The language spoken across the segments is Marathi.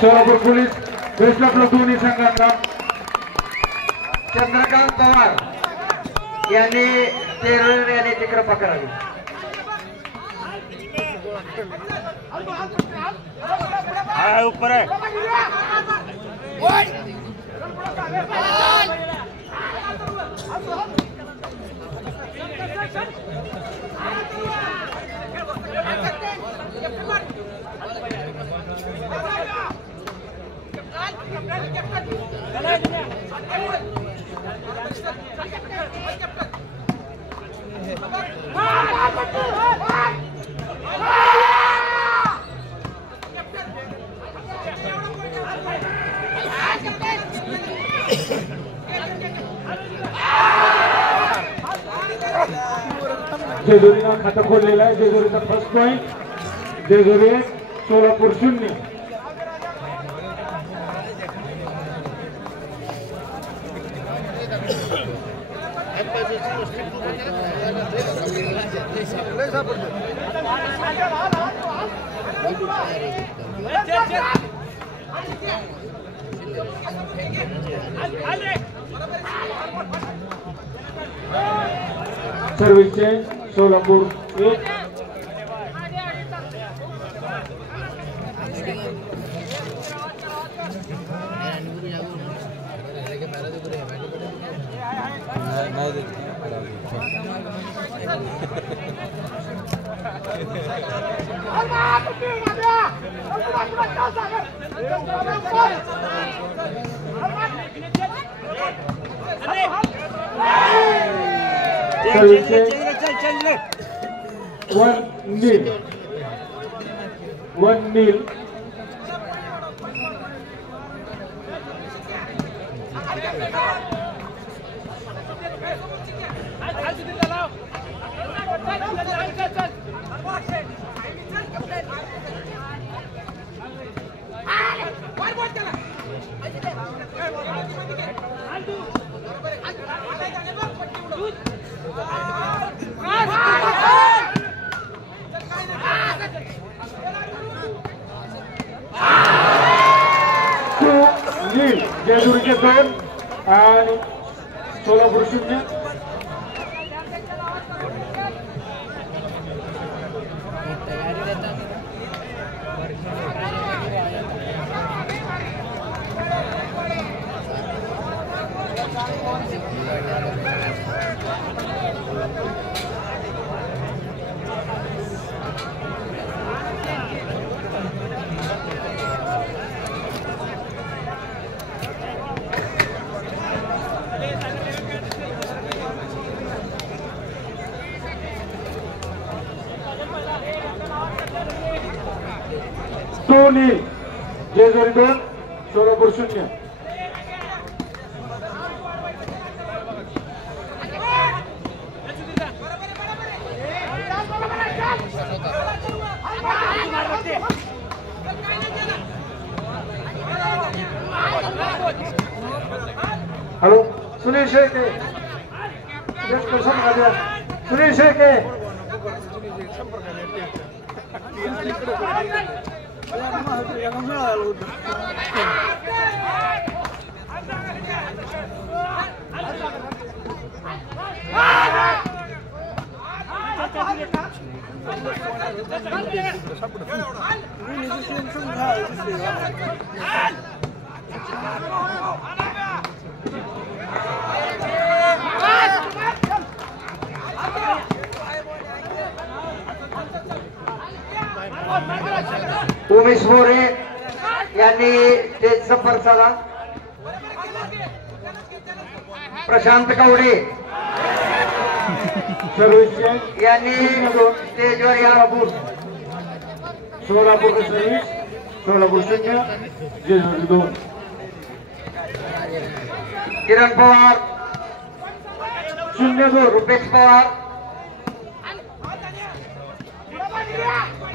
सोलापूर पोलीस बेस्ट ऑफ लक दोन्ही संघांना. चंद्रकांत पवार यांनी तेरळ येण्याची कृपा करावी. ऊपर है जेजुरीनं खातं खोललेलं आहे. जेजुरीचा first point. Jejuri Solapur 0. Service change Solapur 1. Service change 1-0. जेजुरीचे 2 आणि सोलापूर 0. दोन्ही जेजुरी 2 सोलापूर 0. हॅलो सुनील शेळके. सुनील शेळके उमेश मोरे यांनी स्टेज संपर्क साधा. प्रशांत कवडे सर्विस यांनी स्टेजवर या. सोलापूर सर्विस सोलापूर 0 जेजुरी 2. किरण पवार 0-2. रुपेश पवार.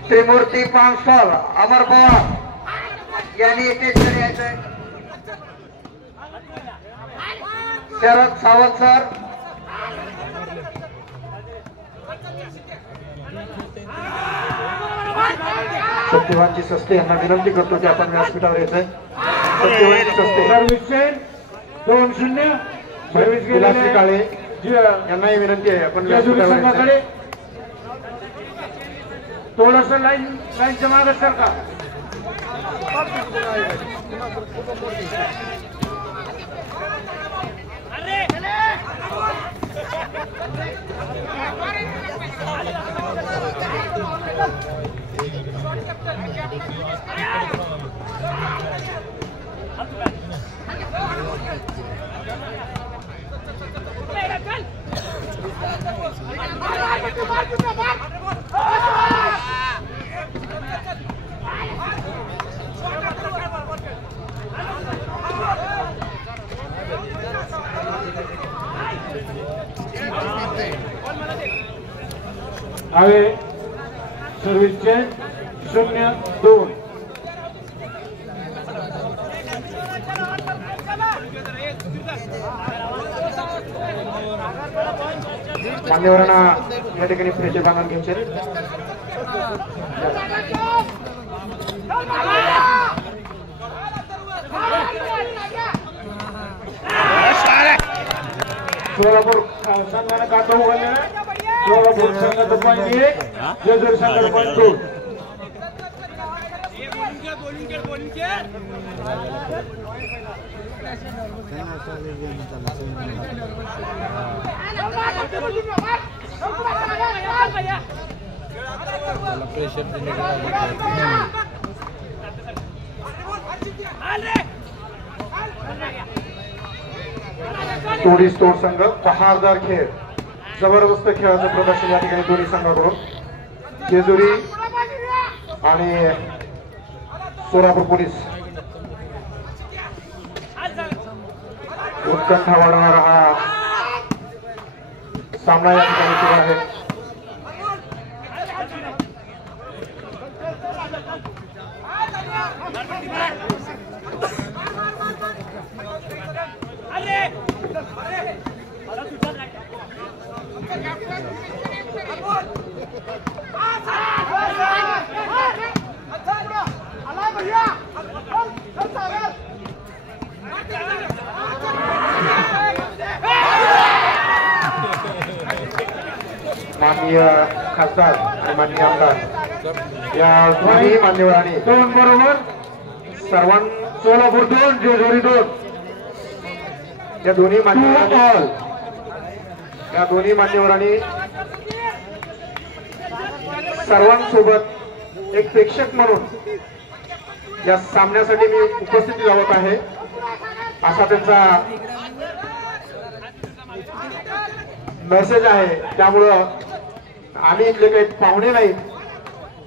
त्रिमूर्ती पांगस्टॉल अमर पवार यांनी स्टेजवर यायचंय. शरद सावंत सर. सत्यवानची सस्ते यांना विनंती करतो की आपण व्यासपीठावर यायचंय. सत्यवानची सस्ते सर्व्हिस चेन 2-0 सर्व्हिस विलासी काळे गेलेले यांनाही विनंती आहे आपण जेजुरी व्यासपीठावर संघाकडे. यायचंय. थोडस लाईनच्या मागे सरका. हवे सर्व्हिस चेन 0-2. मान्यवरांना या ठिकाणी फ्रेचे बांधून घ्यायचे. सोलापूर संघाने काटा उघडलेला. सोलापूर संघाचं पॉईंट 1, जेजुरी संघाचं पॉईंट 2. तोडीस तोड संघ बहारदार खेळ, जबरदस्त खेळाचं प्रदर्शन या ठिकाणी दोन्ही संघाकडून. जेजुरी आणि सोलापूर पोलीस उत्कंठा वाढवणारा हा सामना या ठिकाणी सुरू आहे. माननीय खासदार आणि माननीय आमदार या दोन्ही मान्यवरांनी 2 बरोबर. सोलापूर 2, जेजुरी 2. या दोन्ही मान्यवरांनी सर्वांसोबत एक प्रेक्षक म्हणून या सामन्यासाठी मी उपस्थिती लावत आहे असा त्यांचा मेसेज आहे. त्यामुळं आम्ही इथले काही पाहुणे नाहीत,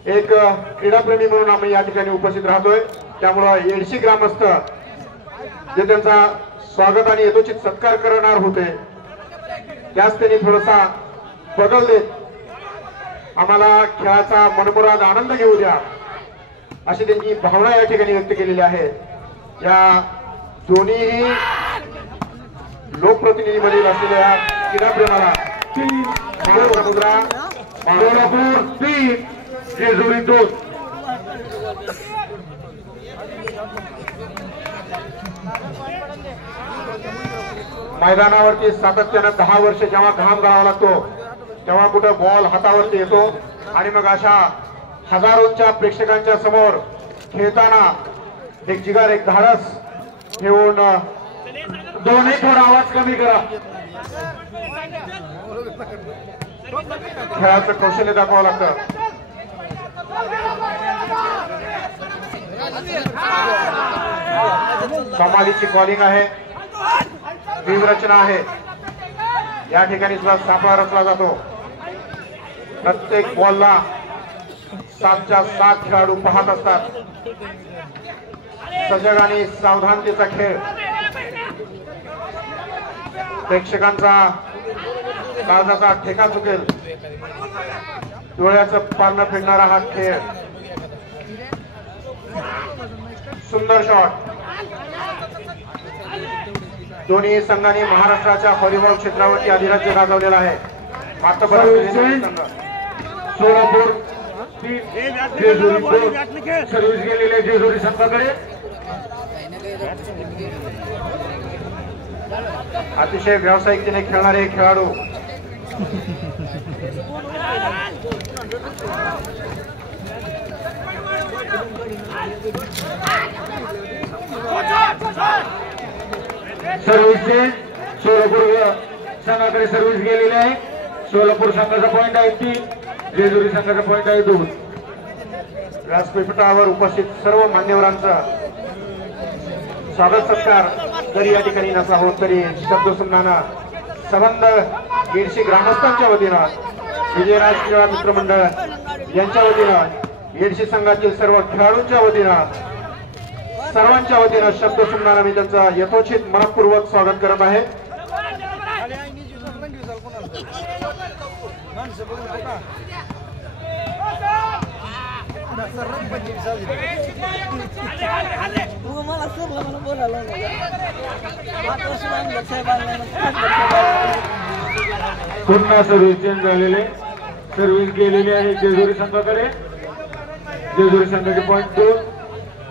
एक क्रीडाप्रेमी म्हणून आम्ही या ठिकाणी उपस्थित राहतोय. त्यामुळं 180 ग्रामस्थ जे त्यांचा स्वागत आणि यथोचित सत्कार करणार होते त्यास त्यांनी थोडासा बदल देत आम्हाला खेळाचा मनमुराद आनंद घेऊ द्या अशी त्यांची भावना या ठिकाणी व्यक्त केलेली आहे. या दोन्ही लोकप्रतिनिधीमधील असलेल्या क्रीडाप्रेमाला 3 मुद्रा सोलापूर 3, जेजुरी 2. मैदानावरती सातत्यानं 10 वर्ष जेव्हा घाम गाळावा लागतो तेव्हा कुठं बॉल हातावरती येतो आणि मग अशा हजारोंच्या प्रेक्षकांच्या समोर खेळताना एक जिगर, एक धाडस ठेवून दोन्ही थोडा आवाज कमी करा. खेळाचं कौशल्य दाखवावं लागतं. कमालीची बॉलिंग आहे, व्यूहरचना आहे. या ठिकाणी सुद्धा सापळा रचला जातो. प्रत्येक बॉलला 7च्या 7 खेळाडू पाहत असतात. सजग आणि सावधानतेचा खेळ, प्रेक्षकांचा काळजाचा ठेका चुकेल डोळ्याचं पारणं फिरणारा हा खेळ. सुंदर शॉट. दोन्ही संघांनी महाराष्ट्राच्या व्हॉलीबॉल क्षेत्रावरती अधिराज्य गाजवलेला आहे. सोलापूर 3 जेजुरी 2 सर्व्हिस गेलेले जेजुरी संघाकडे. अतिशय व्यावसायिकतेने खेळणारे खेळाडू. सर्व्हिसचे सोलापूर संघाकडे सर्व्हिस गेलेली आहे. सोलापूर संघाचा पॉइंट आहे 3, जेजुरी संघाचा पॉइंट आहे 2. व्यासपीठावर उपस्थित सर्व मान्यवरांचा स्वागत सत्कार जरी या ठिकाणी नसा होत तरी शब्दसुमनाना संबंध येडशी ग्रामस्थांच्या वतीनं, विजयराज क्रीडा मित्रमंडळ यांच्या वतीनं, येडशी संघातील सर्व खेळाडूंच्या वतीनं, सर्वांच्या वतीनं शब्दसुमनाना मी त्यांचा यथोचित मनपूर्वक स्वागत करत आहे. पुन्हा सर्व्हिस चेंज झालेले. सर्व्हिस गेलेली आहे जेजुरी संघाकडे. जेजुरी संघाचे पॉइंट 2,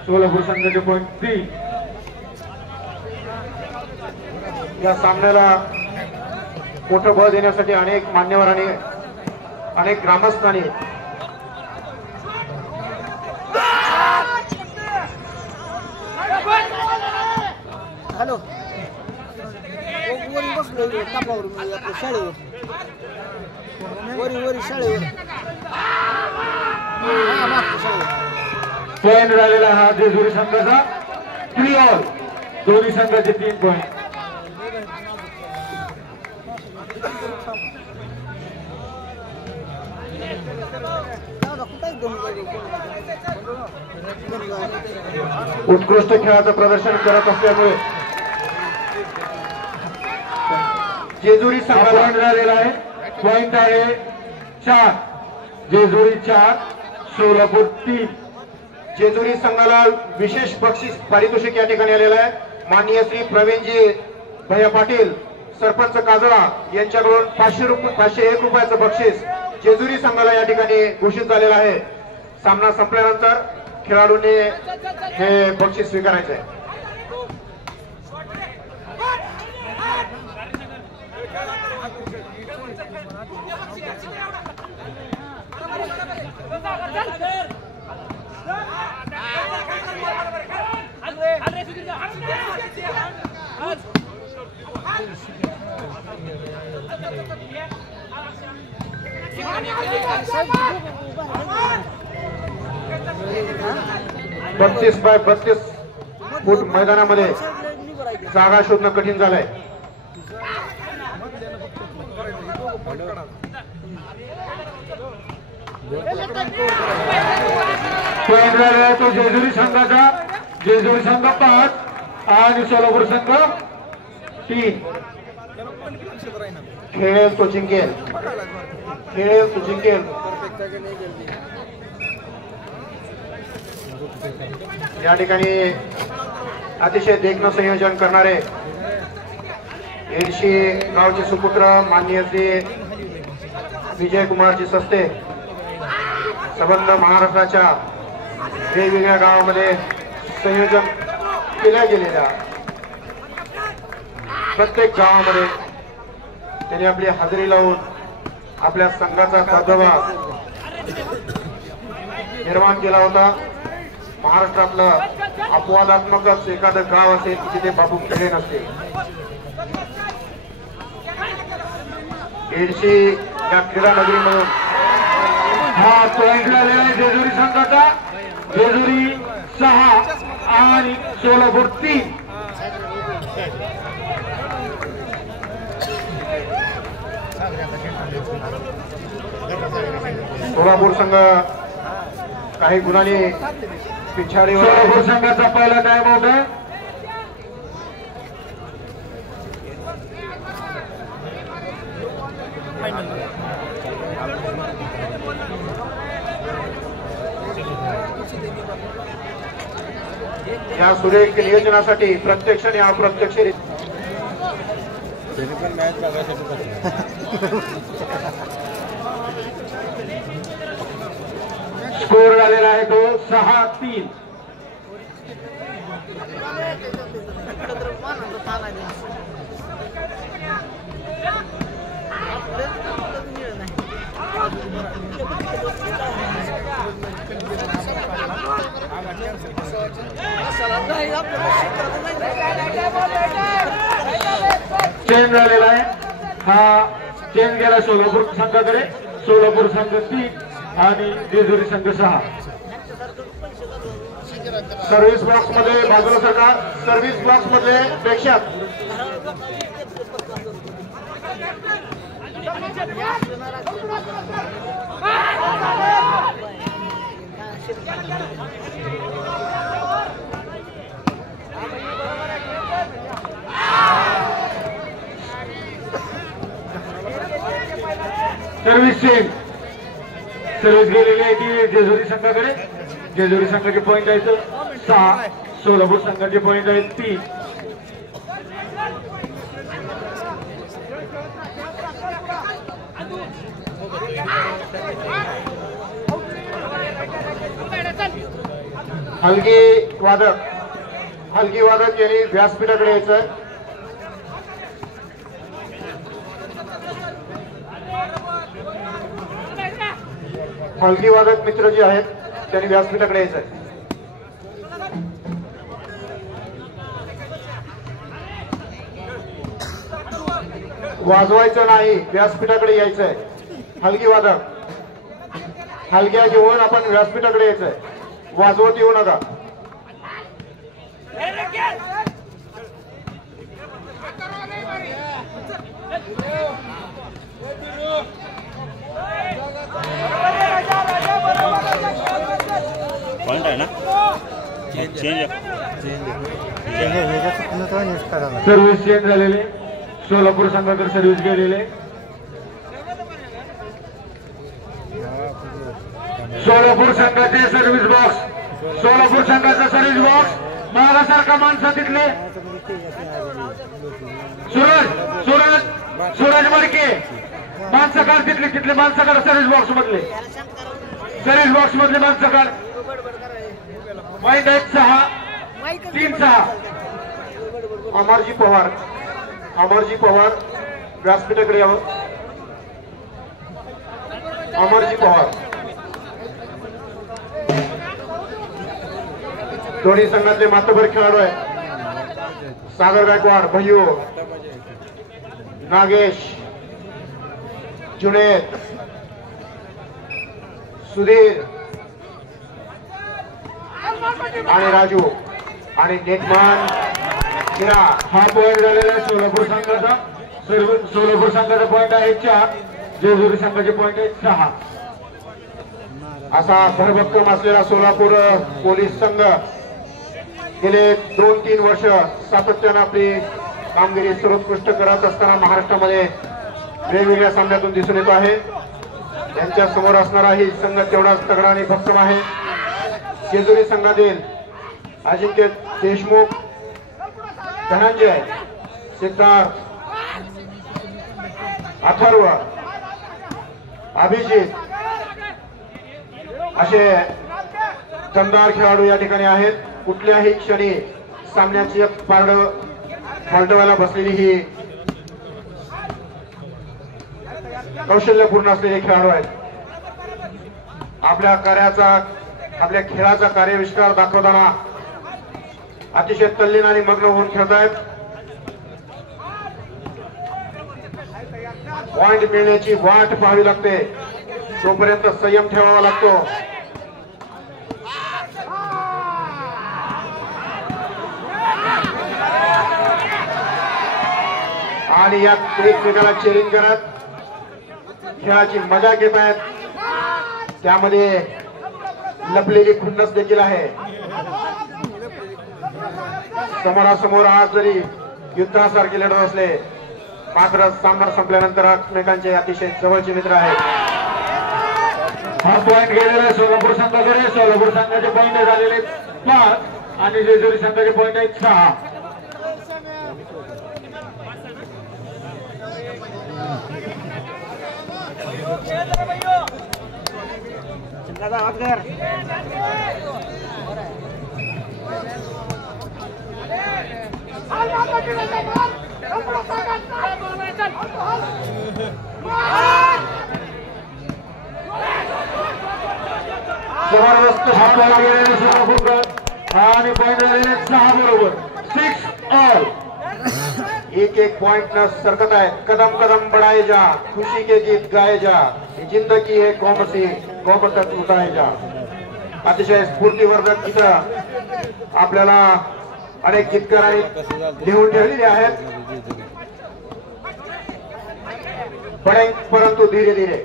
सोलापूर संघाचे पॉइंट 3. या सामन्याला मोठं बळ देण्यासाठी अनेक मान्यवरांनी, अनेक ग्रामस्थांनी हॅलो वरी बसलो तापावर आपल्या शाळेवर वरी शाळेवर पॉइंट झालेला हा जेजुरी संघाचा. 3 ऑल. दोन्ही संघाचे 3 पॉइंट. उत्कृष्ट खेळाचं प्रदर्शन करत असल्यामुळे जेजुरी संघाला पॉइंट झालेला आहे. पॉइंट आहे 4, जेजुरी 4, सोलापूर 3. जेजुरी संघाला विशेष बक्षीस पारितोषिक या ठिकाणी आलेलं आहे. माननीय श्री प्रवीणजी भैया पाटील सरपंच काजळा यांच्याकडून 501 रुपयाचं बक्षीस जेजुरी संघाला या ठिकाणी घोषित झालेलं आहे. सामना संपल्यानंतर खेळाडूंनी हे बक्षीस स्वीकारायचं आहे. बत्तीस बाय 32 फूट मैदानामध्ये जागा शोधणं कठीण झालंय. पॉइंट झालेला आहे तो जेजुरी संघाचा. जेजुरी संघ 5 आणि सोलापूर संघ 3. खेळेल तो जिंकेल, खेळेल तो जिंकेल. या ठिकाणी अतिशय देखणं संयोजन करणारे येडशी गावचे सुपुत्र माननीय श्री विजयकुमारजी सस्ते संबंध महाराष्ट्राच्या वेगवेगळ्या गावामध्ये संयोजन केल्या गेलेल्या प्रत्येक गावामध्ये त्यांनी आपली हजेरी लावून आपल्या संघाचा दबदबा निर्माण केला होता. महाराष्ट्रातलं अपवादात्मकच एखादं गाव असेल की तिथे बापू खेळले नसतील. येडशी या क्रीडा नगरीमधून हा पॉइंट झालेला आहे जेजुरी संघाचा. जेजुरी 6 आणि सोलापूर 3. सोलापूर संघ काही गुणांनी पिछाडीवर. सोलापूर संघाचा पहिला टाइम आउट आहे. या सुरेख नियोजनासाठी प्रत्यक्ष आणि अप्रत्यक्ष स्कोर झालेला आहे तो 6-3. चेंज झालेला आहे. हा चेंज गेला सोलापूर संघाकडे. सोलापूर संघ 3 आणि जेजुरी संघ 6. सर्व्हिस बॉक्स मध्ये बाजूला सरकार. सर्व्हिस बॉक्स मध्ये प्रेक्षक. Service change. सर्व्हिस गेलेली आहे ती जेजुरी संघाकडे. जेजुरी संघाचे पॉईंट आहेत 6. सोलापूर संघाचे पॉईंट आहेत 3. हलगी वादक यांनी व्यासपीठाकडे यायचं. हलगी वादक मित्र जे आहेत त्यांनी व्यासपीठाकडे यायचंय. वाजवायचं नाही, व्यासपीठाकडे यायचंय. हलगी वादक हलग्या घेऊन आपण व्यासपीठाकडे यायचंय. वाजवत येऊ नका. पॉइंट आहे ना. सर्व्हिस चेंज झालेले. सोलापूर संघाकडे सर्व्हिस गेलेले. सोलापूर संघाचे सर्व्हिस बॉक्स. सोलापूर संघाचा सर्व्हिस बॉक्स. मागासारखा माणसं तिथले. सूरज मडके माणसं काढ. तिथले माणसं काढ. सर्व्हिस बॉक्स मधले. सर्व्हिस बॉक्स मधले माणसं काढ. पॉईंट आहेत 6-3-6. अमरजी पवार व्यासपीठाकडे यावं. अमरजी पवार. दोन्ही संघातले मातबर खेळाडू आहेत. सागर गायकवाड, भैयू, नागेश, जुनेद, सुधीर आणि राजू आणि नेटमॅन हिरा. हा पॉईंट झालेला आहे सोलापूर संघाचा. सोलापूर संघाचा पॉईंट आहे 4. जेजुरी संघाचे पॉईंट आहेत 6. असा भरभक्कम असलेला सोलापूर पोलीस संघ गेले 2-3 वर्ष सातत्यानं आपली कामगिरी सर्वोत्कृष्ट करत असताना महाराष्ट्रामध्ये वेगवेगळ्या सामन्यातून दिसून येतो आहे. यांच्या समोर असणारा ही संघ तेवढाच तगडा आणि भक्कम आहे. जेजुरी संघातील अजिंक्य देशमुख, धनंजय, सिद्धार्थ, अथर्व, अभिजित असे दमदार खेळाडू या ठिकाणी आहेत. कुठल्याही क्षणी सामन्याची पारड पलटवायला बसलेली ही कौशल्यपूर्ण असलेले खेळाडू आहेत. आपल्या खेळाचा कार्यविष्कार दाखवताना अतिशय तल्लीन आणि मग्न होऊन खेळतायत. पॉइंट मिळण्याची वाट पाहावी लागते. तोपर्यंत संयम ठेवावा लागतो. आणि यात एकमेकाला चेरिंग करत खेळाची मजा घेत आहेत. त्यामध्ये लपलेली खुन्नस देखील आहे. समोरासमोर आज जरी युद्धासारखे लढत असले मात्र सामना संपल्यानंतर एकमेकांचे अतिशय जवळचे मित्र आहेत. हा पॉईंट गेलेला आहे सोलापूर संघाकडे. सोलापूर संघाचे पॉईंट झालेले 5 आणि जेजुरी संघाचे पॉईंट आहेत 6. जबरदस्त धावायला गेलेले सोलापूरकर आणि पॉइंट झालेले 6 बरोबर 6 ऑल। एक एक पॉइंट न सरकत आहे, कदम कदम बढ़ाए जा, खुशी के गीत गाए जा, जिंदगी है कौमसी कौमतच उठाए जा। अतिशय स्फूर्तिवर्धक इथं आपल्याला अनेक गीतकारांनी लिहून ठेवलेले आहेत। परंतु धीरे धीरे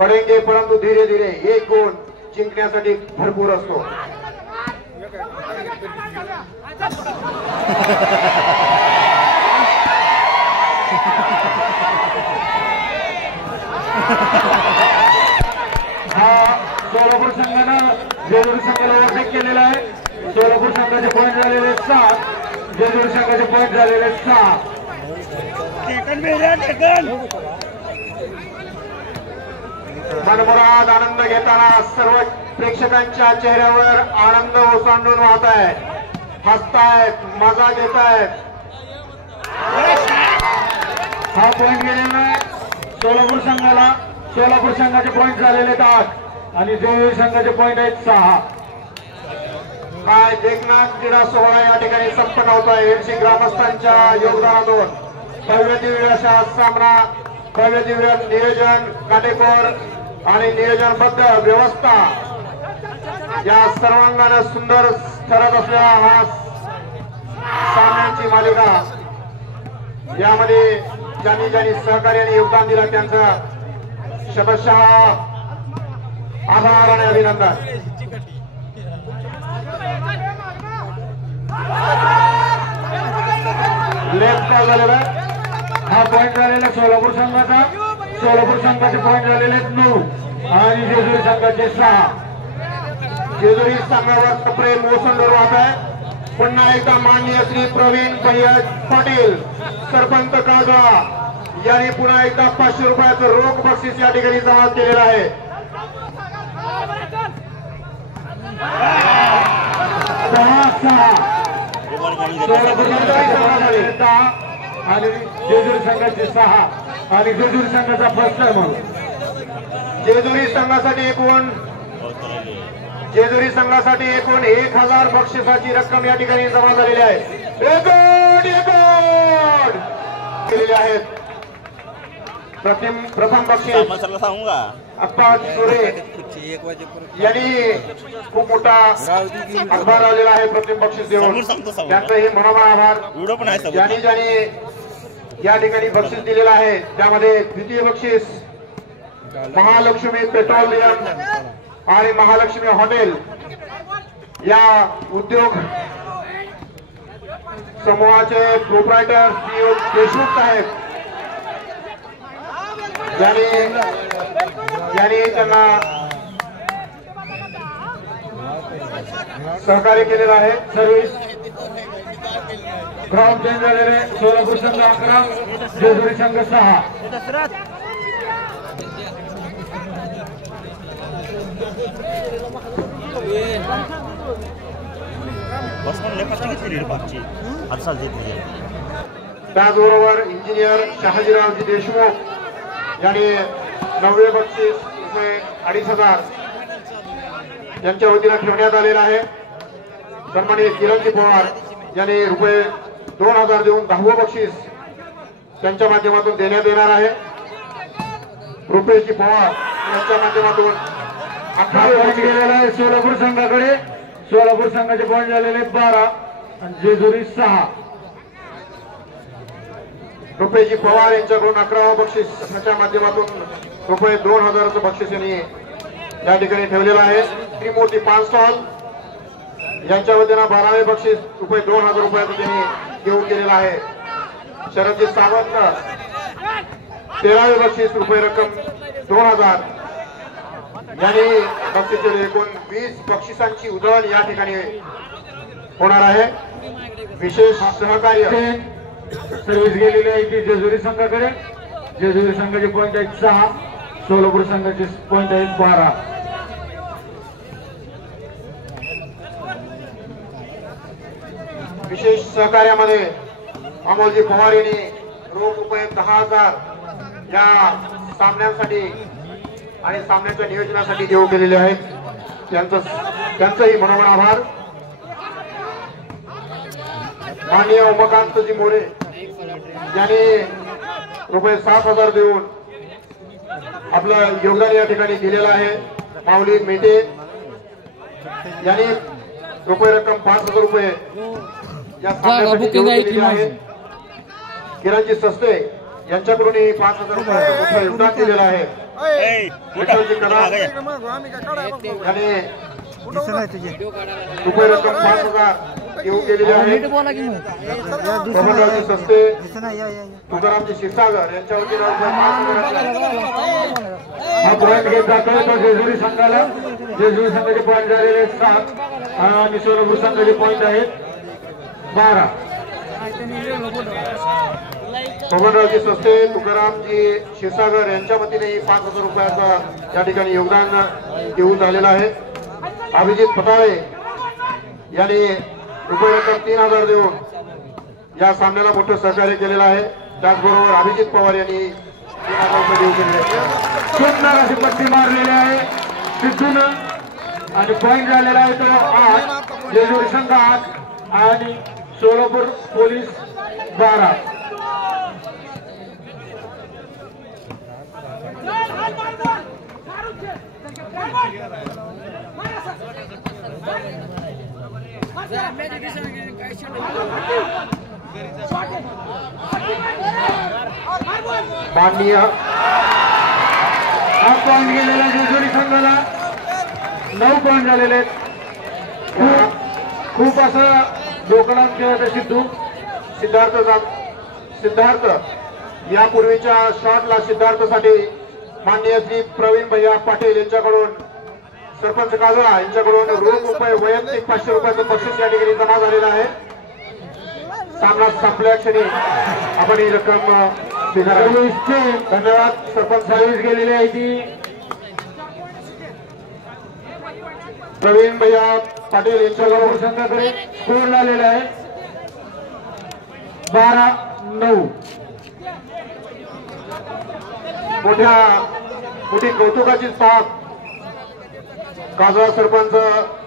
पडेंगे, परंतु धीरे धीरे एक गुण जिंकण्यासाठी भरपूर असतो। हा सोलापूर संघानं जेजुरी संघाला ओव्हरटेक केलेला आहे। सोलापूर संघाचे पॉइंट झालेले 7, जेजुरी संघाचे पॉइंट झालेले 6। मनमुराद आनंद घेताना सर्व प्रेक्षकांच्या चेहऱ्यावर आनंद ओसंडून वाहत आहे, हसतायत, मजा घेत आहेत। हा पॉइंट गेलेला आहे सोलापूर संघाला। सोलापूर संघाचे पॉइंट झालेले 8 आणि जेजुरी संघाचे पॉइंट आहेत 6। काय देखना क्रीडा सोहळा या ठिकाणी संपन्न होत आहे। एडशी ग्रामस्थांच्या योगदानातून भव्य दिव्य अशा सामना, भव्य दिव्य नियोजन, काटेकोर आणि नियोजनबद्ध व्यवस्था या सर्वांगाने सुंदर ठरत असलेला हा सामन्यांची मालिका, यामध्ये ज्यांनी ज्यांनी सहकार्याने योगदान दिलं त्यांचं शतशः आभार आणि अभिनंदन। लेफ्ट का झालेला हा पॉइंट झालेला सोलापूर संघाचा। सोलापूर संघाचे पॉइंट झालेले 9 आणि जेजुरी संघाचे 6। जेजुरी संघावर प्रेम ओसंडून वाहत आहे। पुन्हा एकदा माननीय श्री प्रवीण भैया पाटील सरपंच काळगाव यांनी पुन्हा एकदा 500 रुपयाचं रोख बक्षीस या ठिकाणी जमा केलेलं आहे। 10-6 सोलापूर संघाचे 10 आणि जेजुरी संघाचे 6 आणि जेजुरी संघाचा फर्स्ट टाइम। जेजुरी संघासाठी एकूण 1000 बक्षिसाची रक्कम या ठिकाणी जमा झालेली आहे। केलेले आहेत। प्रथम बक्षीस अप्पा सुरे यांनी खूप मोठा हातभार लावलेला आहे प्रथम बक्षीस देऊन, त्यांचंही मनोभाव आभार। ज्यांनी ज्यांनी या ठिकाणी बक्षीस दिलेलं आहे त्यामध्ये द्वितीय बक्षीस महालक्ष्मी पेट्रोलियम आणि महालक्ष्मी हॉटेल या उद्योग समूहाचे प्रोप्रायटर सीओ देशमुख साहेब यांनी त्यांना सहकार्य केलेलं आहे। सर्व्हिस ग्राउंड चेंज झालेले सोलापूर संघ 11 जेजुरी संघ 6। त्याचबरोबर इंजिनियर शहाजीरावजी देशमुख यांनी 9वे बक्षीस ₹2,500 यांच्या वतीनं ठेवण्यात आलेलं आहे। सन्माननीय किरणजी पवार यांनी ₹2,000 देऊन 10वं बक्षीस त्यांच्या माध्यमातून देण्यात येणार आहे। रुपेशजी पवार यांच्या माध्यमातून 18 पॉइंट गेलेला आहे सोलापूर संघाकडे। सोलापूर संघाचे पॉइंट झालेले 12 आणि जेजुरी 6। रुपेशजी पवार यांच्याकडून 11वं बक्षीस त्यांच्या माध्यमातून ₹2,000चं बक्षीस यांनी या ठिकाणी ठेवलेलं आहे। त्रिमूर्ती पान स्टॉल यांच्या वतीनं 12वे बक्षीस ₹2,000 त्यांनी घेऊन केलेलं आहे। शरदजी सावंत 13वे बक्षीस रक्कम 2,000 यांनी बक्षीस केले। एकूण 20 बक्षिसांची उधळण या ठिकाणी होणार आहे। विशेष सहकार्य सर्व्हिस गेलेली आहे ती जेजुरी संघाकडे। जेजुरी संघाचे पॉइंट आहेत 6, सोलापूर संघाचे पॉइंट आहेत 12। विशेष सहकार्यामध्ये अमोलजी पवार यांनी रोख रुपये 10,000 या सामन्यांसाठी आणि सामन्याच्या नियोजनासाठी देऊ केलेले आहेत. त्यांचंही मनोमन आभार. माननीय उमाकांतजी मोरे यांनी रुपये 7,000 देऊन आपलं योगदान या ठिकाणी दिलेलं आहे. माऊली मेटे यांनी रक्कम 5,000 रुपये या सामन्यासाठी देऊ केलेली आहे. किरणजी सस्ते यांच्याकडूनही 5,000 रुपये योगदान दिलेलं आहे. विठ्ठलजी कदम यांनी रुपये रक्कम 5,000 देऊ केलेली आहे. बबनरावजी सस्ते, तुकारामजी क्षीरसागर यांच्या वतीनं हा पॉईंट घेत जातोय तो जेजुरी संघाला. जेजुरी संघाचे पॉईंट झालेले 7 आणि सोलापूर संघाचे पॉईंट आहेत 12. बबनरावजी सस्ते, तुकारामजी क्षीरसागर यांच्या वतीनेही 5,000 रुपयाचा या ठिकाणी योगदान देऊन झालेलं आहे. अभिजित पताळे यांनी रुपये रक्कम 3,000 देऊन या सामन्याला मोठं सहकार्य केलेलं आहे. त्याचबरोबर अभिजित पवार यांनी 3,000 रुपये देऊ केलेले आहेत. सुंदर अशी पट्टी मारलेली आहे सिद्धून आणि पॉईंट झालेला आहे तो 8. जेजुरी संघ 8 आणि सोलापूर पोलीस 12. माननीय हा पॉईंट गेलेला जेजुरी संघाला 9 पॉईंट झालेले आहेत. खूप असं डोकडाम खेळत सिद्धार्थ यापूर्वीच्या शॉटला सिद्धार्थसाठी माननीय श्री प्रवीण भैया पाटील यांच्याकडून सरपंच काजळा यांच्याकडून रोख रुपये वैयक्तिक 500 रुपयाचं बक्षीस या ठिकाणी जमा झालेलं आहे. सामना संपल्या क्षणी आपण ही रक्कम धन्यवाद. सरपंच सर्व्हिस गेलेली आहे ती प्रवीण भैया पाटील यांच्याकडून संघाकडे स्कोर झालेला आहे 12-9. मोठी कौतुकाची साथ काजळा सरपंच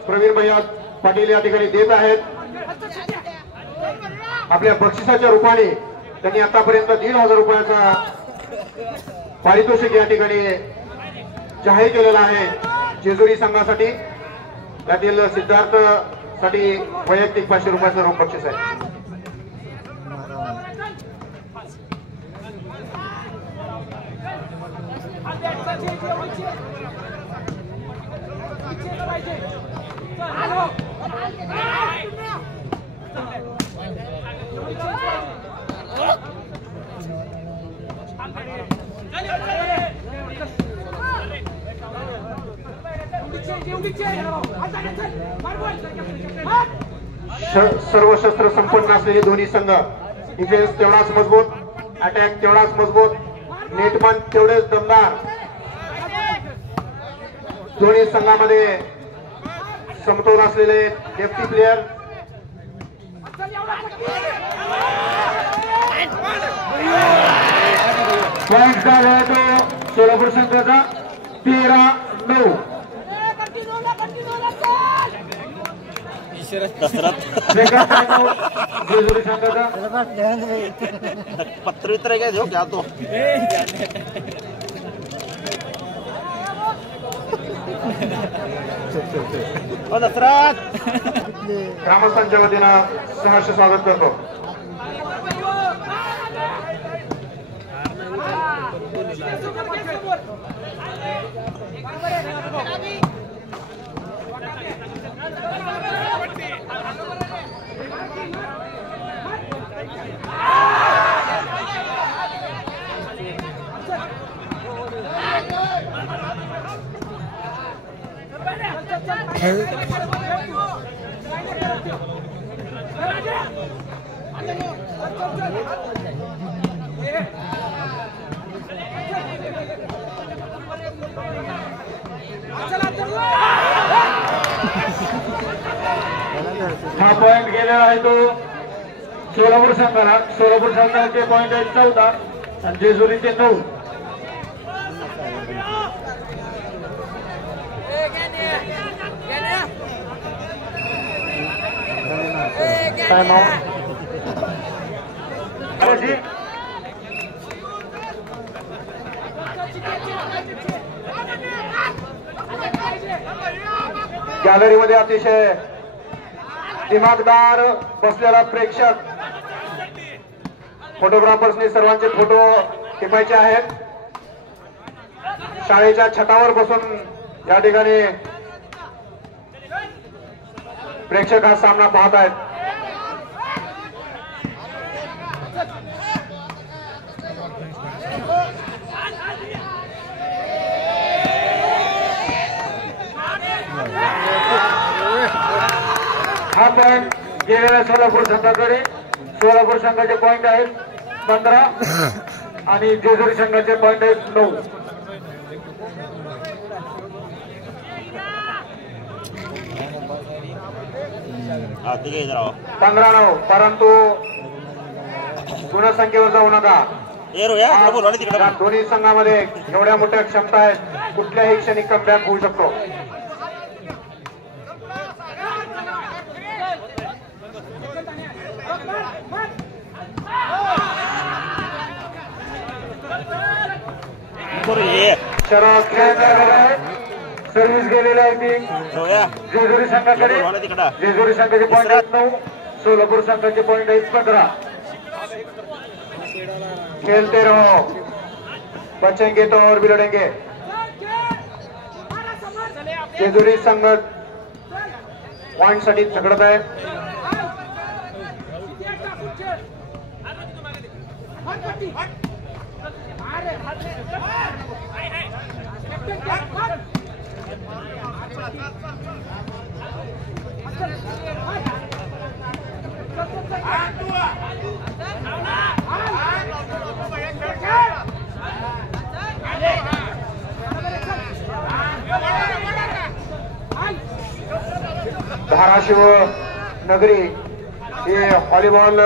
प्रवीण भैया पाटील या ठिकाणी देत आहेत. आपल्या बक्षिसाच्या रूपाने त्यांनी आतापर्यंत 1,500 रुपयाचा पारितोषिक या ठिकाणी जाहीर केलेला आहे जेजुरी संघासाठी. त्यातील सिद्धार्थ साठी वैयक्तिक 500 रुपयाचं रोख बक्षीस आहे. सर्व शस्त्र संपन्न असलेले दोन्ही संघ. डिफेन्स तेवढाच मजबूत, अटॅक तेवढाच मजबूत, नेटमन तेवढेच दमदार. दोन्ही संघामध्ये समतोल असलेले लेफ्टी प्लेयर. पॉईंट झाला तो सोलापूर संघाचा 13-9. जेजुरी संघाचा पत्र वित्र क्या जो क्या तो दसरात ग्रामस्थांच्या वतीनं सहर्ष स्वागत करतो. हा पॉईंट गेलेला आहे तो सोलापूर संघाचे पॉईंट आहेत 14 आणि जेजुरीचे 9. Time out. गॅलरीमध्ये अतिशय दिमागदार बसलेला प्रेक्षक फोटोग्राफर्सनी सर्वांचे फोटो टिपायचे आहेत. शाळेच्या छतावर बसून या ठिकाणी प्रेक्षक हा सामना पाहत आहेत. हा पॉईंट गेलेल्या सोलापूर संघाकडे. सोलापूर संघाचे पॉईंट आहेत 15 आणि जेजुरी संघाचे पॉईंट आहेत 9. ठीक आहे, इधर आओ. 15-9. परंतु गुणसंख्येवर जाऊ नका. ये रोया, इकडे बोलवा ना तिकडे. या दोन्ही संघामध्ये एवढ्या मोठ्या क्षमता आहेत, कुठल्याही क्षणी कमबॅक होऊ शकतो. ये शराब सर्व्हिस गेलेली आहे ती रोया, जेजुरी संघाकडे. बोलवा ना तिकडे. जेजुरी संघाचे पॉईंट आहेत 9. सोलापूर संघाचे पॉईंट आहेत 15. खेलते रहो, बचेंगे तो और भी लड़ेंगे. जेजुरी संघ पॉइंट साठी झगडत आहे. धाराशिव नगरी ही व्हॉलीबॉल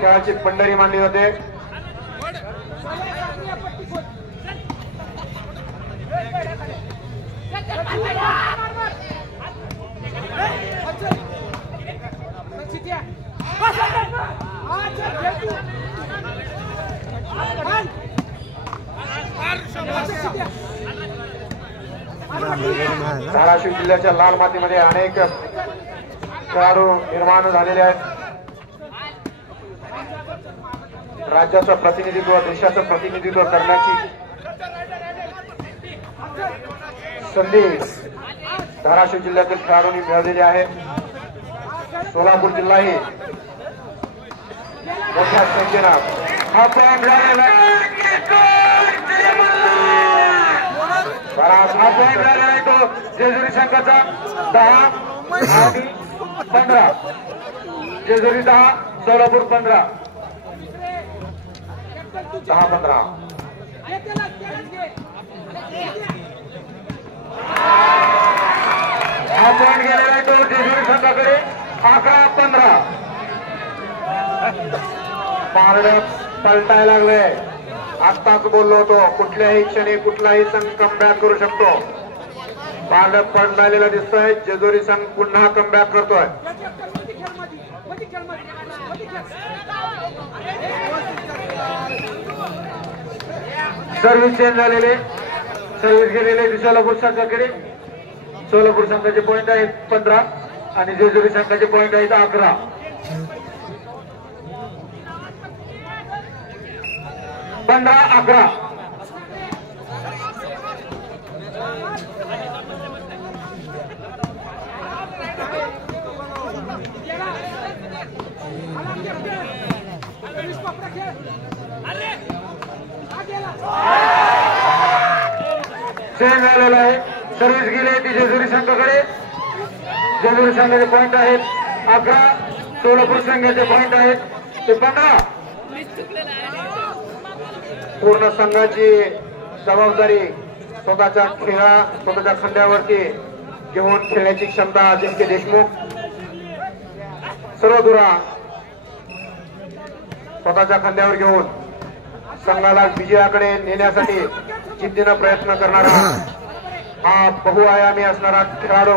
खेळाची पंढरी मानली जाते. धाराशिव जिल्ह्याच्या लाल मातीमध्ये अनेक खेळाडू निर्माण झालेले आहेत. राज्याचं प्रतिनिधित्व, देशाचं प्रतिनिधित्व करण्याची संधी धाराशिव जिल्ह्यातील खेळाडूंनी मिळवलेली आहे. सोलापूर जिल्हाही मोठ्या संख्येनं हा पॉईंट झालेला आहे तो जेजुरी संघाचा 10 आणि 15. जेजुरी 10, सोलापूर 15. 10-15. हा पॉईंट गेलेला आहे तो जेजुरी संघाकडे 11-15. पारडे पलटायला लागले. आत्ताच बोललो होतो, कुठल्याही क्षणी कुठलाही संघ कमबॅक करू शकतो. पारडे पलटायला दिसतोय. जेजुरी संघ पुन्हा कमबॅक करतोय. सर्व्हिस चेंज झालेले, सर्व्हिस गेलेले सोलापूर संघाकडे. सोलापूर संघाचे पॉईंट आहेत 15 आणि जेजुरी संघाचे पॉईंट आहेत 11. पंधरा 11. चेंज झालेला आहे. सर्व्हिस गेली ती जेजुरी संघाकडे. जेजुरी संघाचे पॉईंट आहेत 11. सोलापूर संघाचे पॉईंट आहेत ते 15. पूर्ण संघाची जबाबदारी स्वतःच्या स्वतःच्या खंड्यावरती घेऊन खेळण्याची क्षमता अजिंक्य देशमुख. सर्वदुरा स्वतःच्या खांद्यावर घेऊन संघाला विजयाकडे नेण्यासाठी जिद्दीनं प्रयत्न करणारा हा बहुआयामी असणारा खेळाडू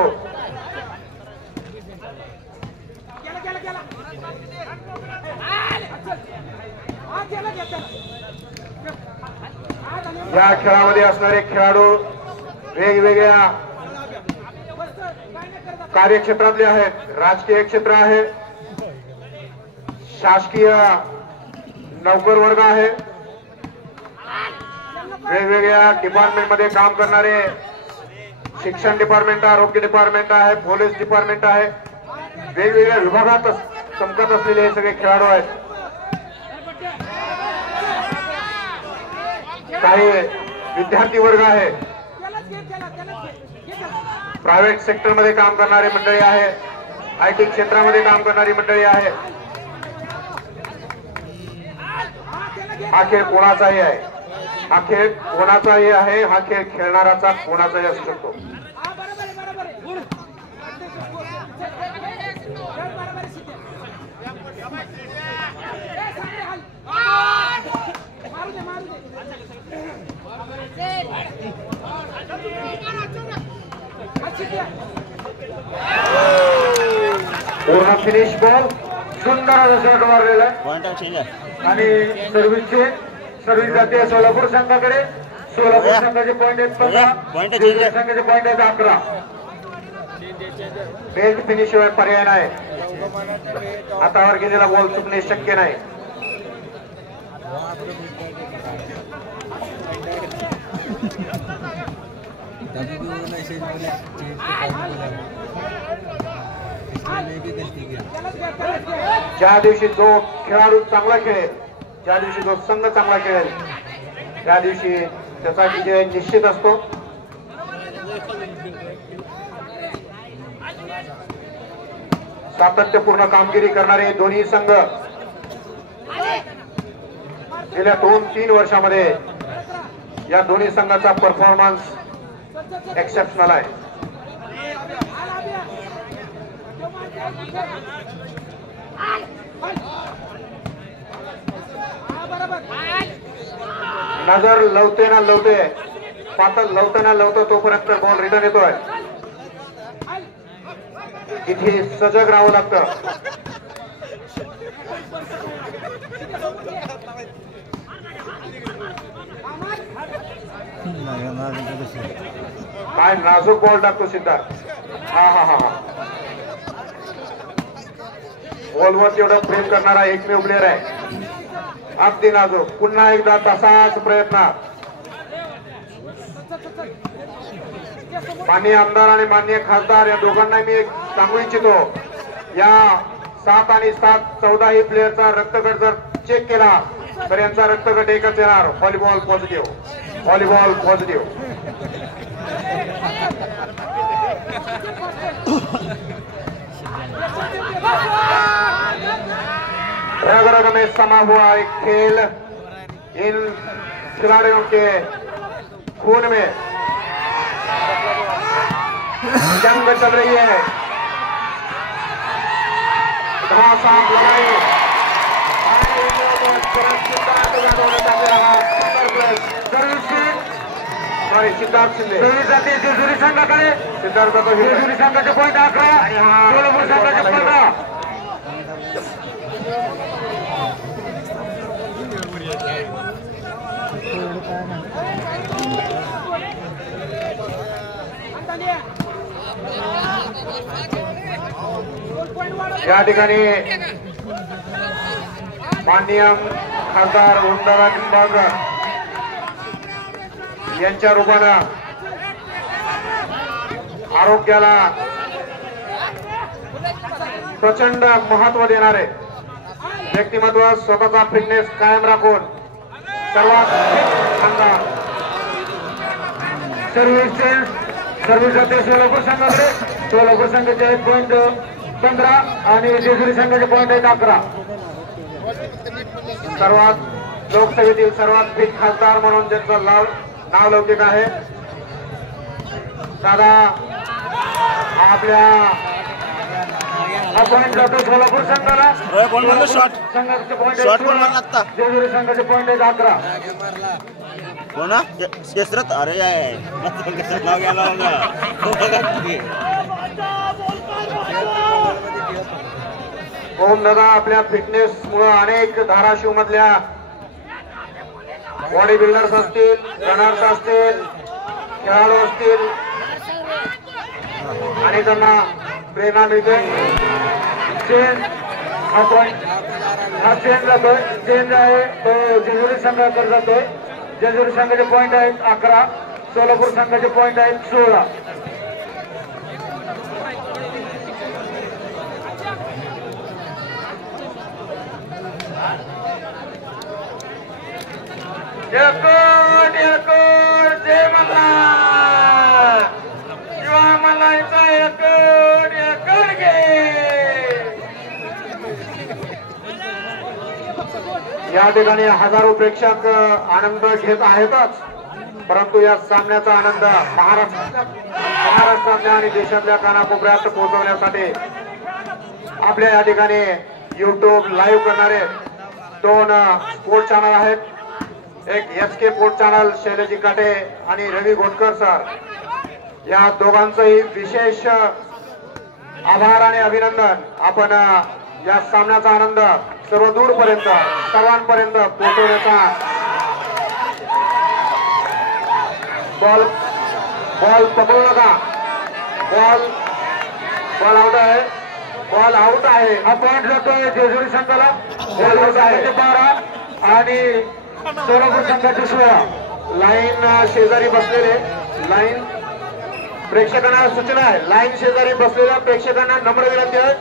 या खेळामध्ये असणारे खेळाडू वेगवेगळ्या कार्यक्षेत्रातले आहेत. राजकीय क्षेत्र आहे, शासकीय नोकर वर्ग आहे, वेगवेगळ्या डिपार्टमेंट मध्ये काम करणारे शिक्षण डिपार्टमेंट, आरोग्य डिपार्टमेंट आहे, पोलीस डिपार्टमेंट आहे, वेगवेगळ्या विभागात चमकत असलेले हे सगळे खेळाडू आहेत. काही विद्यार्थी वर्ग आहे, प्रायव्हेट सेक्टर मध्ये काम करणारी मंडळी आहे, आयटी क्षेत्रामध्ये काम करणारी मंडळी आहे. हा खेळ कोणाचाही आहे, हा खेळ कोणाचाही आहे, हा खेळ खेळणाराचा कोणाचाही असू शकतो. पूर्ण फिनिश बॉल, सुंदर असा शॉट मारलेला आहे पॉइंट चेंज आहे आणि सर्व्हिस जाते सोलापूर संघाकडे. सोलापूर संघाचे पॉईंट आहेत 15, जिल्हा संघाचे पॉईंट आहेत 11. बेल्ट फिनिश शिवाय पर्याय नाही. हातावर गेलेला बॉल चुकणे शक्य नाही. ज्या दिवशी जो खेळाडू चांगला खेळेल, ज्या दिवशी जो संघ चांगला खेळेल, त्या दिवशी त्याचा विजय निश्चित असतो. सातत्यपूर्ण कामगिरी करणारे दोन्ही संघ गेल्या 2-3 वर्षामध्ये या दोन्ही संघाचा परफॉर्मन्स एक्सेप्शनल आहे. नजर लवते ना लवते, पातळ लवताना लवतो तोपर्यंत बॉल रिटर्न येतोय. इथे सजग राहावं लागतं. काय नाजूक बॉल टाकतो सिद्धार्थ. हा हा हा बॉलवर तेवढं प्रेम करणारा एकमेव प्लेअर आहे. अगदी नाजूक. पुन्हा एकदा तसाच प्रयत्न. माननीय आमदार आणि माननीय खासदार या दोघांना मी एक सांगू इच्छितो, या 7 आणि 7 14 ही प्लेअरचा रक्तगट जर चेक केला तर यांचा रक्तगट एकच येणार, व्हॉलीबॉल पॉझिटिव्ह, व्हॉलीबॉल पॉझिटिव्ह. रग रग में समा हुआ एक खेल, इन खिलाड़ियों के खून में जंग चल रही है. घमासान लड़ाई सिद्धार्थ शिंदे जाते जेजुरी संघाकडे. सिद्धार्थ जातो जेजुरी संघाचे पॉईंट 11 आणि सोलापूर संघाचे 15. या ठिकाणी माननीय खासदार ओमदादा निंबाळकर यांच्या रूपानं आरोग्याला प्रचंड महत्व देणारे व्यक्तिमत्व, स्वतःचा फिटनेस कायम राखून सर्वात खासदार सर्व्हिस जाते सोलापूर संघाकडे. सोलापूर संघाचे पॉईंट 15 आणि जेजुरी संघाचे पॉईंट आहेत 11. सर्वात लोकसभेतील सर्वात फिट खासदार म्हणून ज्यांचं नाव लौकिक आहे. दादा आपल्या हा पॉईंट जातो सोलापूर संघाला. रोया कोण मारलं शॉट? संघाचे पॉईंट शॉट कोण मारला आता? जेजुरी संघाचे पॉईंट आहेत 11. कोण केसरत? अरे केसरत नाव घ्यायला ओम दादा आपल्या फिटनेस मुळे अनेक धाराशिव मधल्या बॉडी बिल्डर्स असतील, रनर्स असतील, खेळाडू असतील आणि त्यांना प्रेरणा मिळते. चेंज हा पॉईंट हा चेंज जातोय. चेंज आहे तो जेजुरी संघाकडे जातोय. जेजुरी संघाचे पॉईंट आहेत 11, सोलापूर संघाचे पॉईंट आहेत 16. जय मल्हार. शिवा मल्हारचा एकड घे. या ठिकाणी हजारो प्रेक्षक आनंद घेत आहेतच, परंतु या सामन्याचा आनंद महाराष्ट्रातल्या आणि देशातल्या कानाकोपऱ्यात पोहोचवण्यासाठी आपल्या या ठिकाणी युट्यूब लाईव्ह करणारे 2 स्पोर्ट चॅनल आहेत. एक SK स्पोर्ट चॅनल शैलजी काटे आणि रवी गोटकर सर, या दोघांचंही विशेष आभार आणि अभिनंदन. आपण या सामन्याचा आनंद सर्व दूरपर्यंत सर्वांपर्यंत पोहोचवण्याचा बॉल पकडू नका. बॉल आउट आहे. बॉल आउट आहे. हा पॉईंट जातोय जेजुरी संघाला. बॉल आउट आहे 12 आणि सोलापूर संघाची 16. लाईन शेजारी बसलेले लाईन प्रेक्षकांना सूचना आहे. लाईन शेजारी बसलेल्या प्रेक्षकांना नम्र विनंती आहे,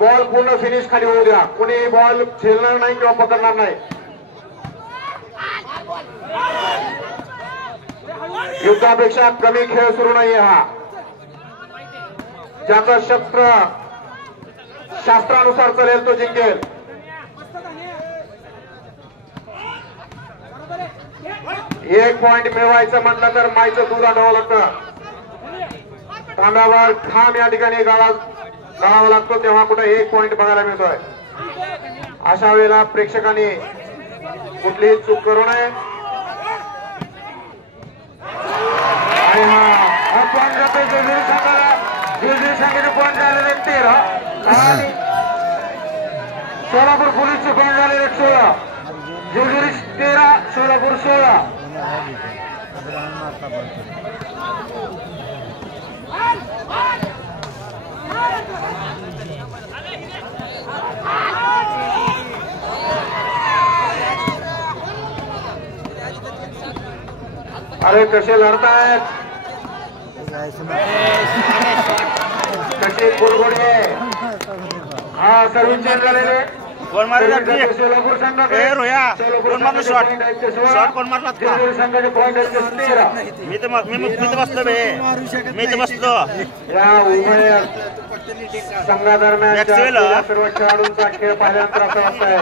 बॉल पूर्ण फिनिश खाली होऊ द्या. कोणी बॉल झेलणार नाही किंवा पकडणार नाही. युद्धापेक्षा कमी खेळ सुरू नाहीये हा. ज्याचं शस्त्र शास्त्रानुसार चालेल तो जिंकेल. एक पॉइंट मिळवायचं म्हटलं तर माईचं दूध आणावं लागतं. तांब्यावर खांब या ठिकाणी गाळावा लागतो, तेव्हा कुठे 1 पॉइंट बघायला मिळतोय. अशा वेळेला प्रेक्षकांनी कुठलीही चूक करू नये. आणि हा पॉइंट जातोय जेजुरी संघाला. जेजुरी संघाचे पॉइंट झालेले 13 आणि सोलापूर पोलीसचे पॉइंट झालेले 16. जेजुरी 13, सोलापूर 16. अरे कसे लढतायत, कसे गुडगुडे. हा सर्विस चेंज झालेले. कोण मारला? सोलापूर संघाकडे. ए रोया कोण मारलं शॉट? शॉट कोण मारला? संघाचे पॉईंट आहेत 13. मी तर बसलो बे. मी तर बसलो. या उभय संघादरम्यान सर्व खेळाडूंचा खेळ पाहिल्यानंतर असं वाटतंय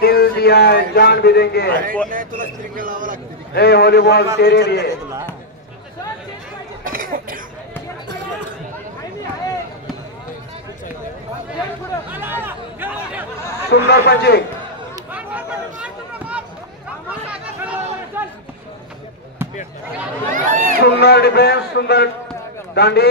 दिल दिया जान भी देंगे. हे व्हॉलीबॉल तेरे लिए. सुंदर पंचिंग. सुंदर डिफेन्स, सुंदर दांडी.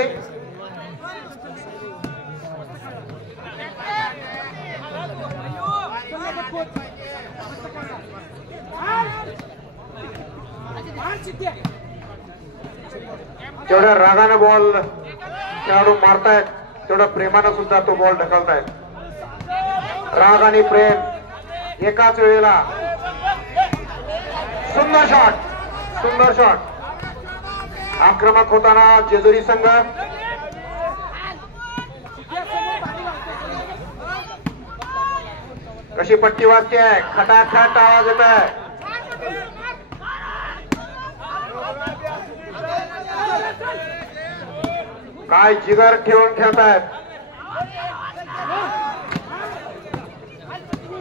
जेवढ्या रागाने बॉल खेळाडू मारतायत तेवढ्या प्रेमानं सुद्धा तो बॉल ढकलतायत. राग आणि प्रेम एकाच वेळेला. सुंदर शॉट, सुंदर शॉट. आक्रमक होताना जेजुरी संघ. कशी पट्टी वाजते आहे, खटाखट आवाज येत आहे. काय जिगर ठेवून खेळतायत.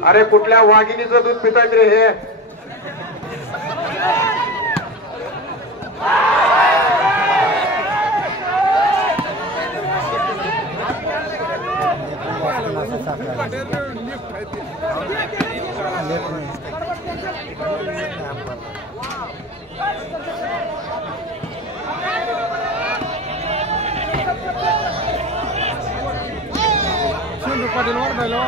अरे कुठल्या वाघिणीचं दूध पितायत रे हे. पाटील वर बैलो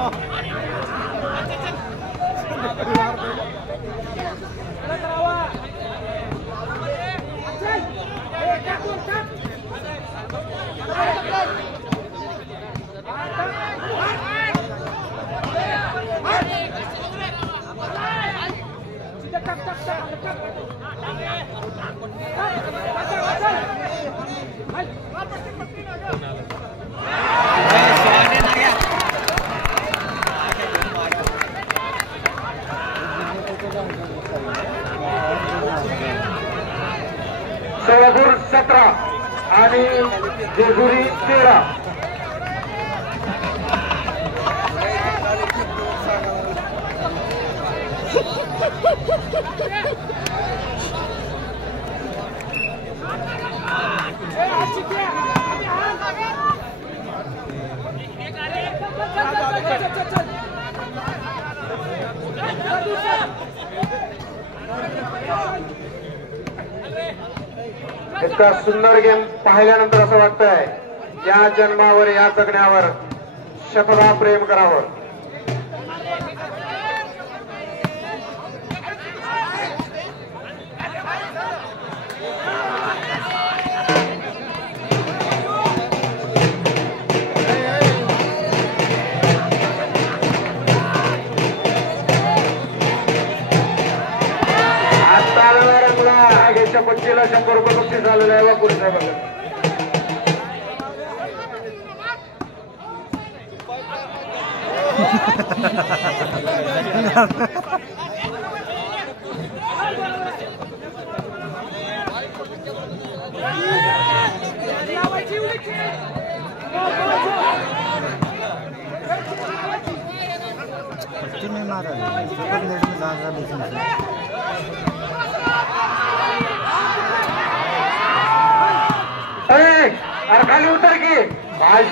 सोलापूर 17 आणि जेजुरी 13. इतका सुंदर गेम पाहिल्यानंतर असं वाटतंय या जन्मावर या जगण्यावर शतदा प्रेम करावं. पक्षीला 100 रुपये बक्षीस झालेलं आहे वाकुरे साहेबांना. अरे खाली उतर की काय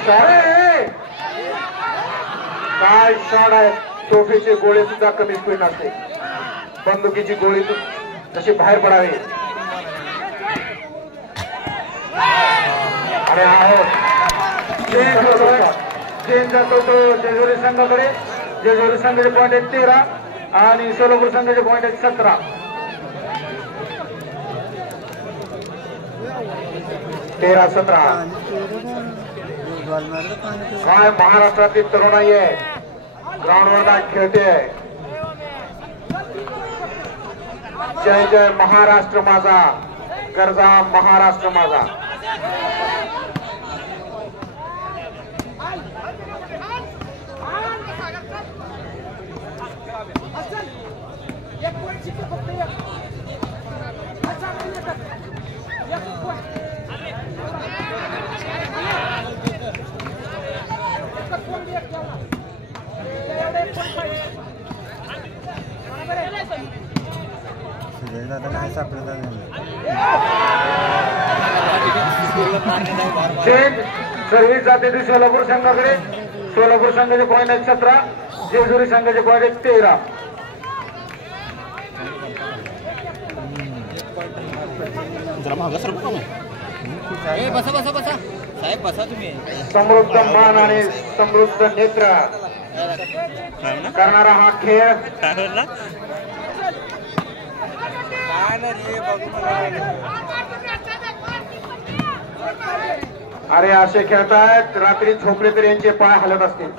शॉट आहे. तोफीची गोळी सुद्धा कमी स्पीड नसते. बंदुकीची गोळी तशी बाहेर पडावी. अरे चेंज जातो तो जेजुरी संघाकडे. जेजुरी संघाचे पॉईंट आहेत 13 आणि सोलापूर संघाचे पॉईंट आहेत 17. काय महाराष्ट्रातील तरुणाई आहे ग्राउंडवर खेळते. जय जय महाराष्ट्र माझा, गरजा महाराष्ट्र माझा. सर्व्हिस जाते ती सोलापूर संघाकडे. सोलापूर संघाचे पॉईंट आहेत 17, जेजुरी संघाचे पॉईंट आहेत 13. बसा बसा बसा साहेब बसा तुम्ही. समृद्ध मान आणि समृद्ध नेत्र करणारा हा खेळ. अरे असे खेळतायत रात्री झोपले तरी यांचे पाय हलत असतील.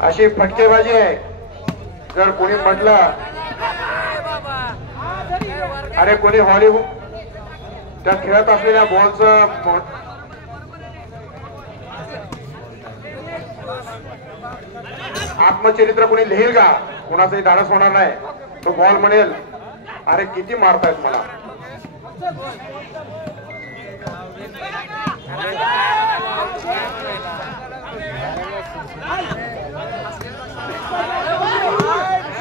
अशी फटकेबाजी आहे. जर कोणी म्हटलं अरे कोणी हॉलिवूड त्या खेळत असलेल्या बॉलचं आत्मचरित्र कोणी लिहिल का? कोणाचंही धाडस होणार नाही. तो बॉल म्हणेल अरे किती मारतायत मला.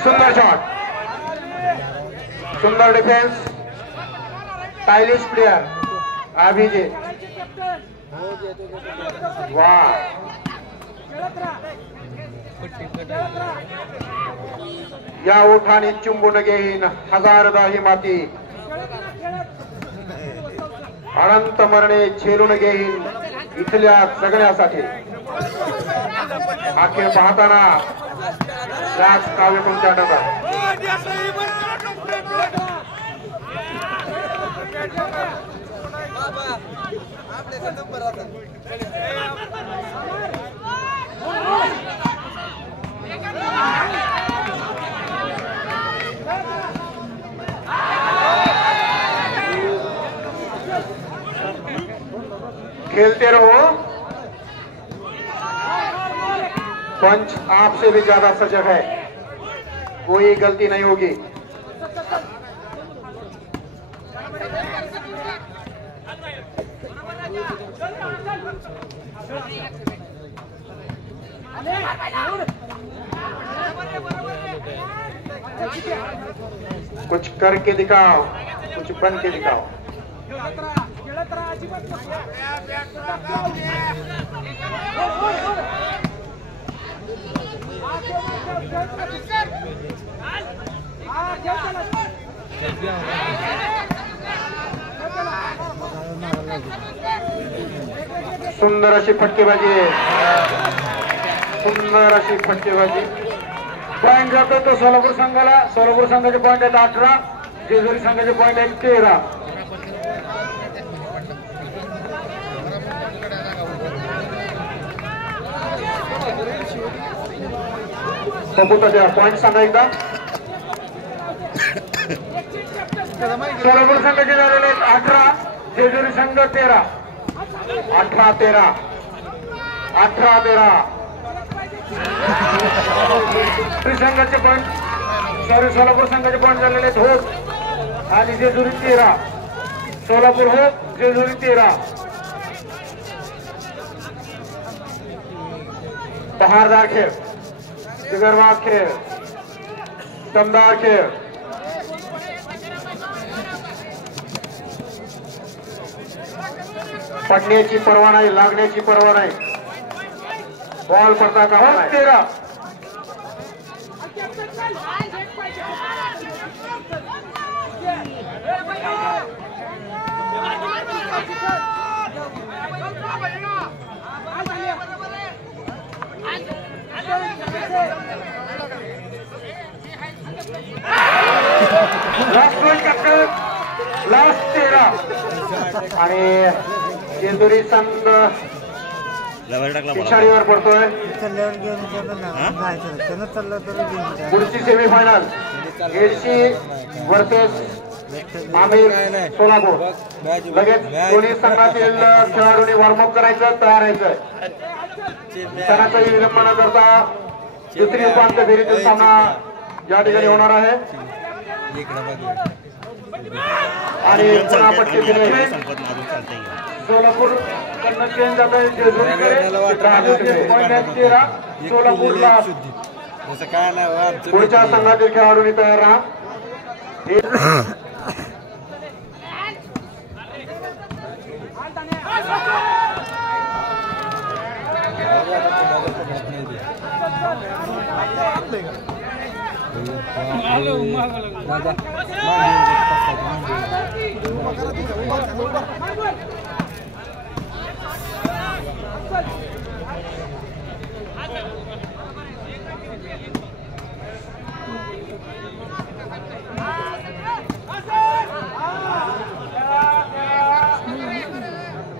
सुंदर शॉट, सुंदर डिफेन्स, स्टाइलिश प्लेयर अभिजित. वाह, या ओठाने चुंबून घेईन हजारदा ही माती, अनंत मरणे झेलून घेईन इथल्या सगळ्यासाठी. अखेर पाहताना याच काव्य कोणत्या आठवतात. खेलते रहो, पंच आपसे भी ज्यादा सजग है, कोई गलती नहीं होगी. कुछ करके दिखाओ, कुछ बन के दिखाओ. सुंदर अशी फटकेबाजी, सुंदर अशी फटकेबाजी. पॉइंट जातो तो सोलापूर संघाला. सोलापूर संघाचे पॉइंट आहेत 18, जेजुरी संघाचे पॉइंट आहेत 13. बघू पॉइंट सांगा एकदा. सोलापूर संघाचे झालेले 18, जेजुरी संघ 13. 18-13, 18-13. संघाचे पॉइंट, सॉरी सोलापूर संघाचे पॉइंट झालेले आहेत होप आणि जेजुरी 13. सोलापूर होप, जेजुरी 13. बहारदार खेळ, जिगरबाज खेळ, दमदार खेळ. पडण्याची पर्वा नाही, लागण्याची पर्वा नाही. बॉल पडता कामा नाही. 13. लास्ट 13 आणि जेजुरी संघ पिछाडीवर पडतोय. पुढची सेमीफायनल एडशी वर्सेस आमिर सोलापूर. लगेच दोन्ही संघातील खेळाडूंनी वॉर्मअप करायचं, तयार राहायचं. सणाचाही विलंब न करता दुसरी उपांत्य फेरीतील सामना या ठिकाणी होणार आहे. आणि पुन्हा पट्टी सोलापूर चेंज जात आहे सोलापूरला. पुढच्या संघातील खेळाडूंनी तयार राहा.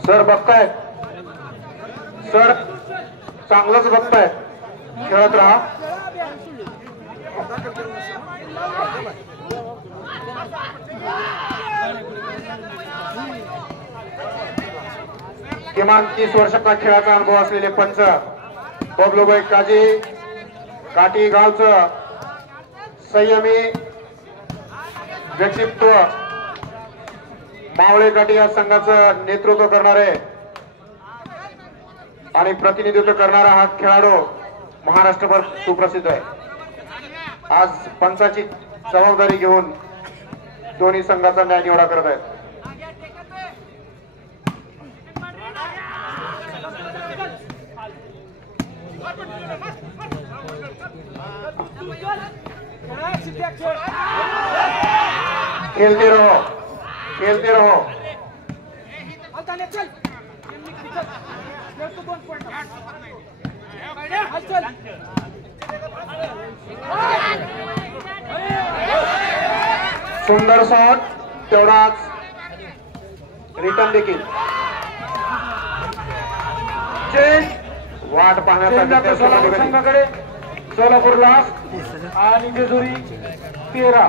सर बघतायत, सर चांगलंच बघतायत, खेळत राहा. किमान 30 वर्षाचा खेळाचा अनुभव असलेले पंच बबलूभाई काजी, काठी गावचं संयमी व्यक्तित्व, मावळे काठी या संघाचं नेतृत्व करणारे आणि प्रतिनिधित्व करणारा हा खेळाडू महाराष्ट्रभर सुप्रसिद्ध आहे. आज पंचाची जबाबदारी घेऊन दोन्ही संघाचा न्याय निवडा करत आहेत. खेलते रहो, खेलते रहो. सुंदर शॉट, तेवढाच रिटर्न देखील. वाट पाहण्यासाठी संघाकडे सोलापूर लास्ट आणि Jejuri 13.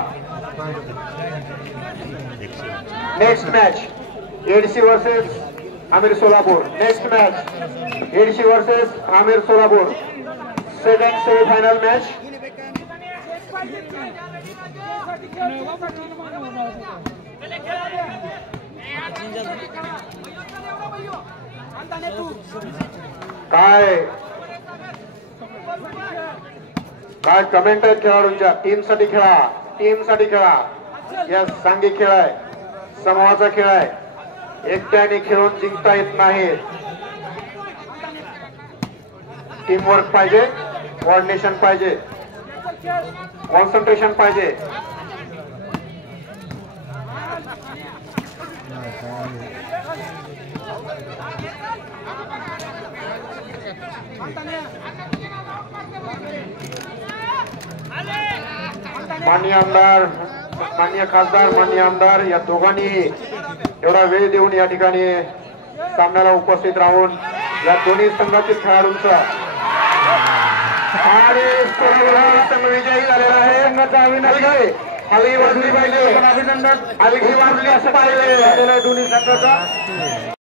Next match Etsy versus Aamir Solapur. Next match Etsy versus Aamir Solapur. Second semifinal match. काय काय कमेंट आहेत खेळाडूंच्या. टीम साठी खेळा, टीम साठी खेळा. या सांघिक खेळ आहे, समूहाचा खेळ आहे. एकट्याने खेळून जिंकता येत नाही. टीमवर्क पाहिजे, कोऑर्डिनेशन पाहिजे, कॉन्सन्ट्रेशन पाहिजे. माननीय आमदार, माननीय खासदार, माननीय आमदार या दोघांनी एवढा वेळ देऊन या ठिकाणी सामन्याला उपस्थित राहून या दोन्ही संघातील खेळाडूंचा आणि संघ विजयी झालेला आहे. संघाचा अभिनंदन. हलगी वाजली पाहिजे, अभिनंदन हलगी वाजली असं पाहिजे दोन्ही संघाचा.